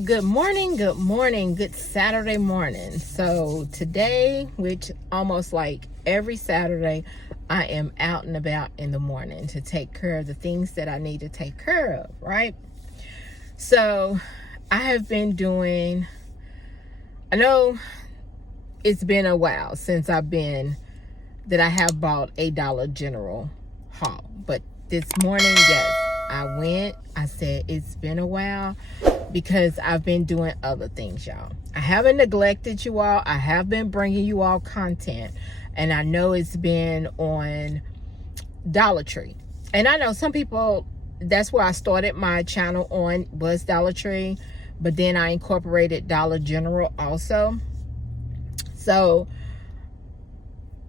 Good morning, good Saturday morning. So today, which almost like every Saturday, I am out and about in the morning to take care of the things that I need to take care of, right? So I have been doing, I know it's been a while since I have bought a Dollar General haul, but this morning, yes, I said it's been a while because I've been doing other things, y'all. I haven't neglected you all. I have been bringing you all content, and I know it's been on Dollar Tree. And I know some people, that's where I started my channel on, was Dollar Tree, but then I incorporated Dollar General also. So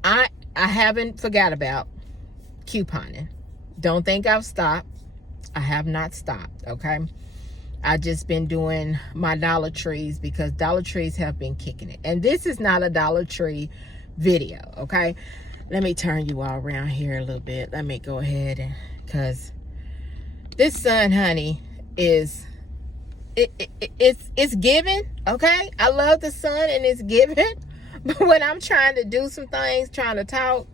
I haven't forgot about couponing. Don't think I've stopped. I have not stopped, okay? I just been doing my Dollar Trees because Dollar Trees have been kicking it. And this is not a Dollar Tree video, okay? Let me turn you all around here a little bit. Let me go ahead and, because this sun, honey, it's giving, okay? I love the sun and it's giving. But when I'm trying to do some things, trying to talk,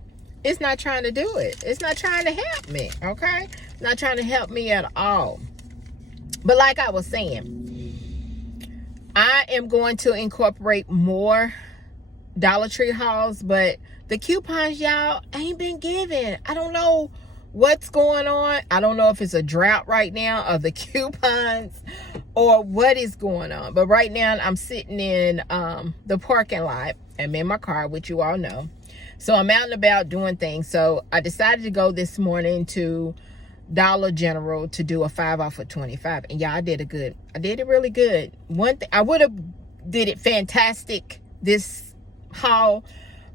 it's not trying to do it. It's not trying to help me, okay? Not trying to help me at all. But like I was saying, I am going to incorporate more Dollar Tree hauls, but the coupons, y'all, ain't been given. I don't know what's going on. I don't know if it's a drought right now of the coupons or what is going on. But right now, I'm sitting in the parking lot. I'm in my car, which you all know. So I'm out and about doing things. So I decided to go this morning to Dollar General to do a 5 off of 25. And yeah, I did it really good. One thing, I would have did it fantastic this haul,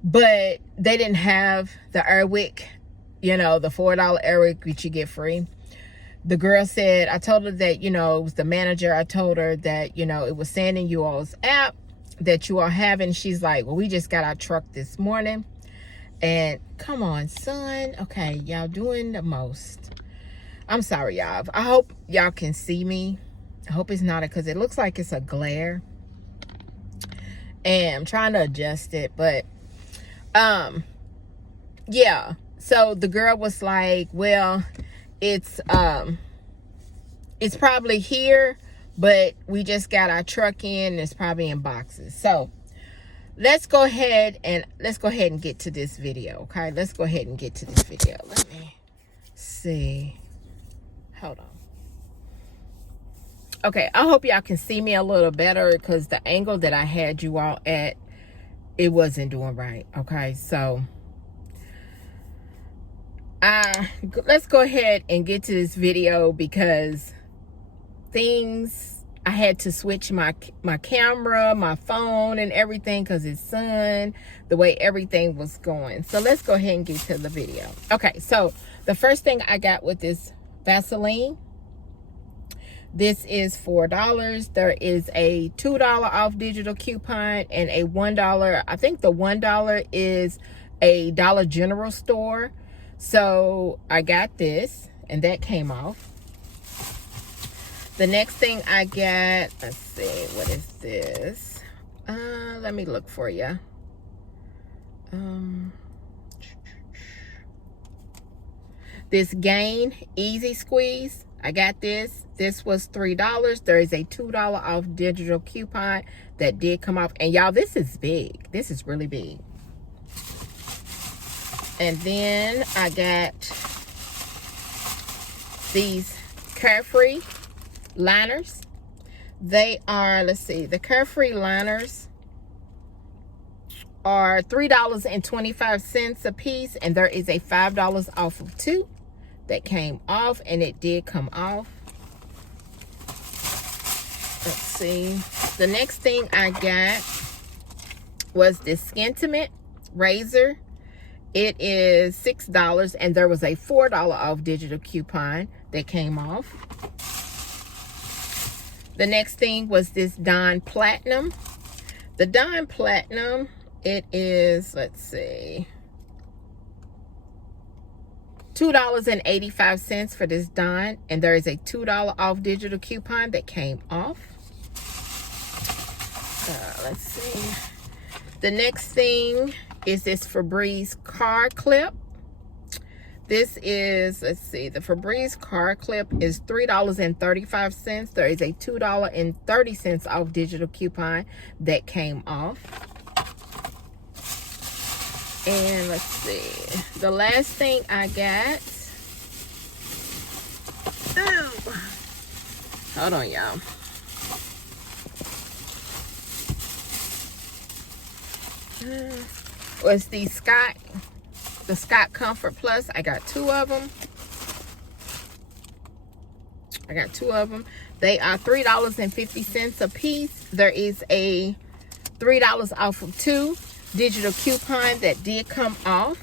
but they didn't have the Airwick, you know, the $4 Airwick which you get free. The girl said, I told her that, you know, it was the manager. I told her that, you know, it was saying in you all's app that you all have. And she's like, well, we just got our truck this morning. And come on, son. Okay, y'all doing the most. I'm sorry, y'all. I hope y'all can see me. I hope it's not because it looks like it's a glare. And I'm trying to adjust it, but yeah. So the girl was like, well, it's probably here, but we just got our truck in. It's probably in boxes. So let's go ahead and get to this video, okay? Let's go ahead and get to this video. Let me see. Hold on. Okay, I hope y'all can see me a little better because the angle that I had you all at, it wasn't doing right. Okay, so let's go ahead and get to this video because I had to switch my camera, my phone, and everything because it's sun, the way everything was going. So let's go ahead and get to the video. Okay, so the first thing I got with this Vaseline, this is $4. There is a $2 off digital coupon and a $1. I think the $1 is a Dollar General store. So I got this and that came off. The next thing I got, let's see, what is this? Let me look for you. This Gain Easy Squeeze, I got this. This was $3. There is a $2 off digital coupon that did come off. And y'all, this is big. This is really big. And then I got these Carefree liners. They are, let's see, the Carefree liners are $3.25 a piece, and there is a $5 off of 2 that came off, and it did come off. Let's see. The next thing I got was this Skintimate razor. It is $6, and there was a $4 off digital coupon that came off. The next thing was this Dawn Platinum. The Dawn Platinum, it is, let's see, $2.85 for this Dawn, and there is a $2 off digital coupon that came off. Let's see. The next thing is this Febreze car clip. This is, let's see, the Febreze car clip is $3.35. There is a $2.30 off digital coupon that came off. And let's see, the last thing I got. Oh, hold on, y'all. Was the Scott Comfort Plus. I got two of them. They are $3.50 a piece. There is a $3 off of 2 digital coupon that did come off.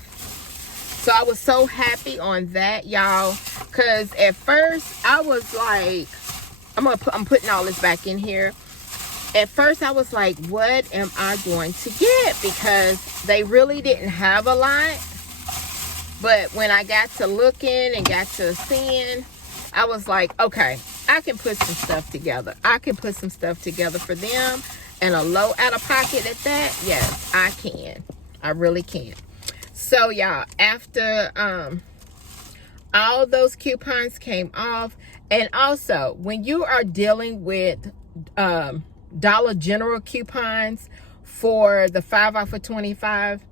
So I was so happy on that, y'all, because at first I was like, I'm putting all this back in here. At first I was like, what am I going to get? Because they really didn't have a lot. But when I got to looking and got to seeing, I was like, okay, I can put some stuff together. I can put some stuff together for them, and a low out of pocket at that. Yes, I can. I really can. So y'all, after all those coupons came off, and also when you are dealing with Dollar General coupons for the 5 off of 25,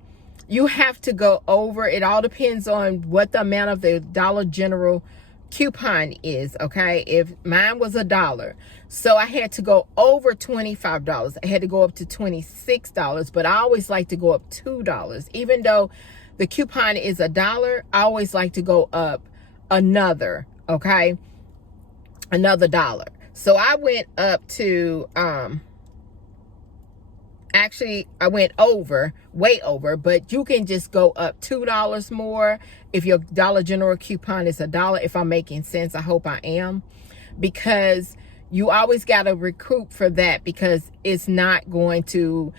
you have to go over. It all depends on what the amount of the Dollar General coupon is, okay? If mine was $1, so I had to go over $25. I had to go up to $26, but I always like to go up $2. Even though the coupon is $1, I always like to go up another, okay? Another $1. So I went up to, actually, I went over, way over, but you can just go up $2 more if your Dollar General coupon is $1. If I'm making sense, I hope I am. Because you always got to recoup for that, because it's not going to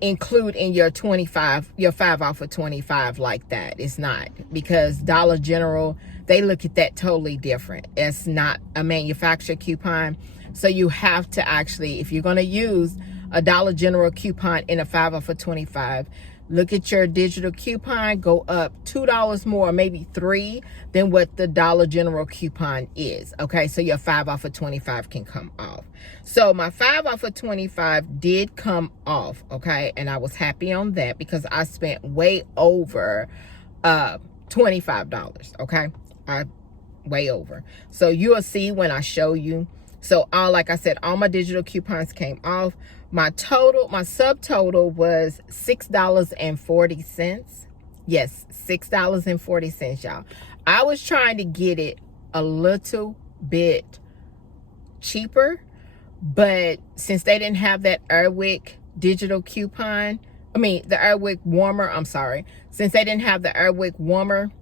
include in your 5 off of 25 like that. It's not, because Dollar General, they look at that totally different. It's not a manufacturer coupon. So you have to actually, if you're going to use a Dollar General coupon in a 5 off of 25, look at your digital coupon, go up $2 more, maybe $3 than what the Dollar General coupon is. Okay, so your 5 off of 25 can come off. So my 5 off of 25 did come off, okay, and I was happy on that because I spent way over $25, okay? Way over. So you'll see when I show you. So like I said, all my digital coupons came off. My subtotal was $6.40. Yes, $6.40, y'all. I was trying to get it a little bit cheaper, but since they didn't have that Airwick digital coupon, the Airwick warmer, since they didn't have the Airwick warmer,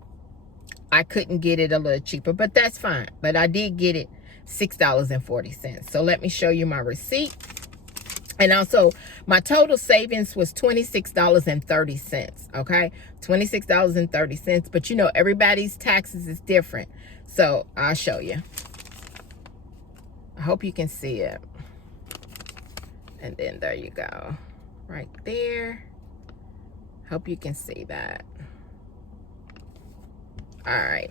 I couldn't get it a little cheaper, but that's fine. But I did get it $6.40. So let me show you my receipt. And also, my total savings was $26.30, okay? $26.30. But, everybody's taxes is different. So, I'll show you. I hope you can see it. And then there you go. Right there. Hope you can see that. All right.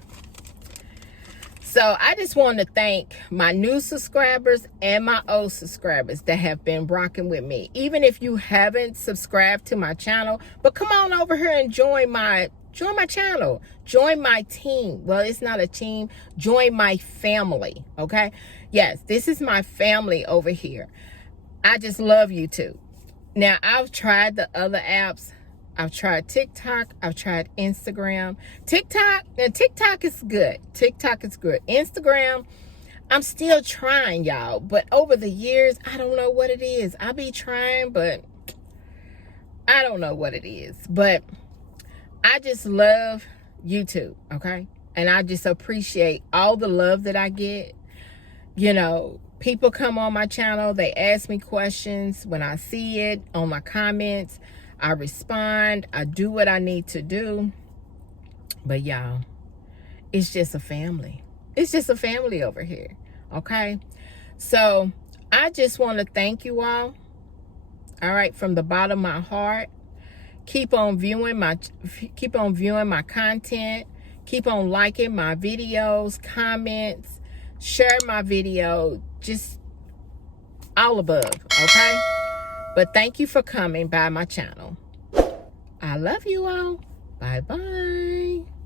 So I just want to thank my new subscribers and my old subscribers that have been rocking with me. Even if you haven't subscribed to my channel, but come on over here and join my channel. Join my team. Well, it's not a team. Join my family, okay? Yes, this is my family over here. I just love YouTube. Now, I've tried the other apps. I've tried TikTok. I've tried Instagram. TikTok is good. TikTok is good. Instagram, I'm still trying, y'all. But over the years, I don't know what it is. I be trying, but I don't know what it is. But I just love YouTube, okay? And I just appreciate all the love that I get. People come on my channel. They ask me questions. When I see it on my comments, I respond. I do what I need to do. But y'all, it's just a family. It's just a family over here. Okay? So I just want to thank you all. All right, from the bottom of my heart. Keep on viewing my content. Keep on liking my videos, comments, share my video, just all above, okay? But thank you for coming by my channel. I love you all. Bye-bye.